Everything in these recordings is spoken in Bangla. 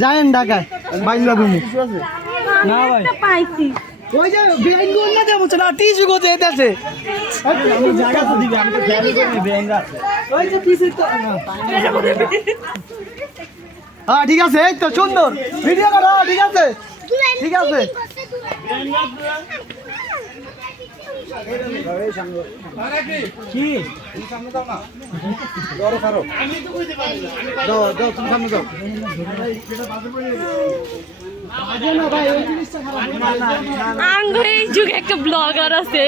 যায়েন ঢাকায় বাইলা তুমি না ভাই পাইছি ওই যে বেআইন কোন না দেবো না টিসু কোতে এটাছে আমি জায়গা তো দিবি আমি তো খেয়াল করি বেআইন আছে ওই যে পিছে তো হ্যাঁ ঠিক আছে এই তো সুন্দর ভিডিও করো ঠিক আছে ঠিক আছে কি সামনে দাও না ধরো ধরো দাও দাও তুমি সামনে দাও আঙ্গো এই যুগে একটা ব্লগার আছে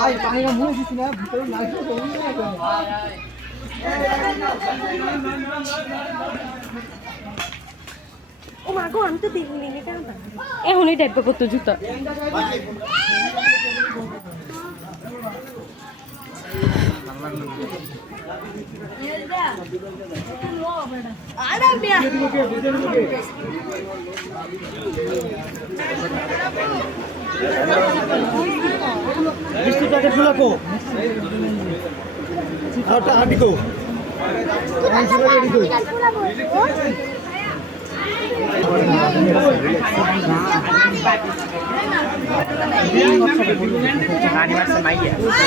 ও মা গো আমি তো দেখিনি এটা এখনই দেখবো কত জুতা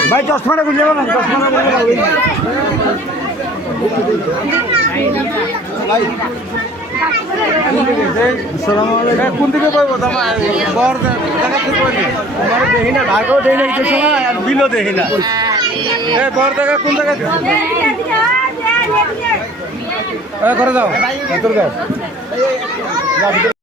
ভাই চশমাটা খুঁজে না চশমাটা কোন দিকে পাবো বর দেখি না ঢাকাও দেখি না কিছু সময় আর বিলও দেখি না বর দেখা কোন জায়গা করে দাও